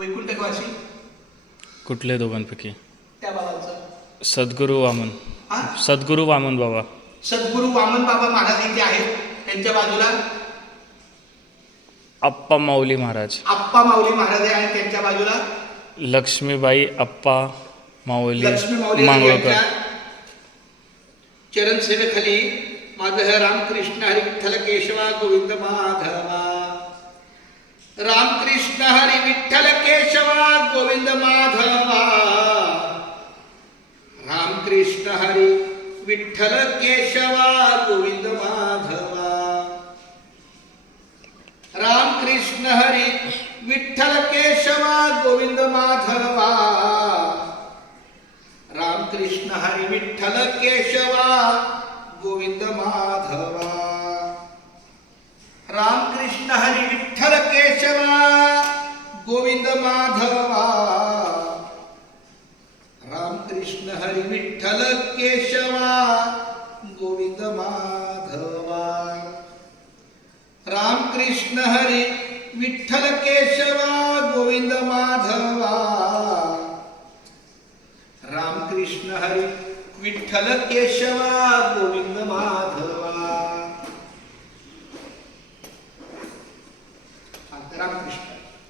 वैकुंठवासी कुठले दोघांपैकी? त्या बाबांचं सद्गुरू वामन. हा सद्गुरू वामन बाबा. सद्गुरू वामन बाबा महाराज इथे आहेत. त्यांच्या बाजूला आप्पा माऊली महाराज. आप्पा माऊली महाराज आहे आणि त्यांच्या बाजूला लक्ष्मीबाई आप्पा माऊली लक्ष्मी माऊली मांगळकर. यांच्या चरण सेवेखाली माझं रामकृष्ण हरी विठ्ठल केशवा गोविंद माधवा. रामकृष्ण हरी विठ्ठल केशवा गोविंद माधवा. रामकृष्ण हरी विठ्ठल केशवा गोविंद माधवा. रामकृष्ण हरी विठ्ठल केशवा गोविंद माधवा. रामकृष्ण हरी विठ्ठल केशवा गोविंद माधवा. रामकृष्ण हरी विठ्ठल केशवा गोविंद माधवा. रामकृष्ण हरी विठ्ठल केशवा गोविंद माधवा. रामकृष्ण हरी विठ्ठल केशवा गोविंद माधवा. रामकृष्ण हरी विठ्ठल केशवा गोविंद माधवा.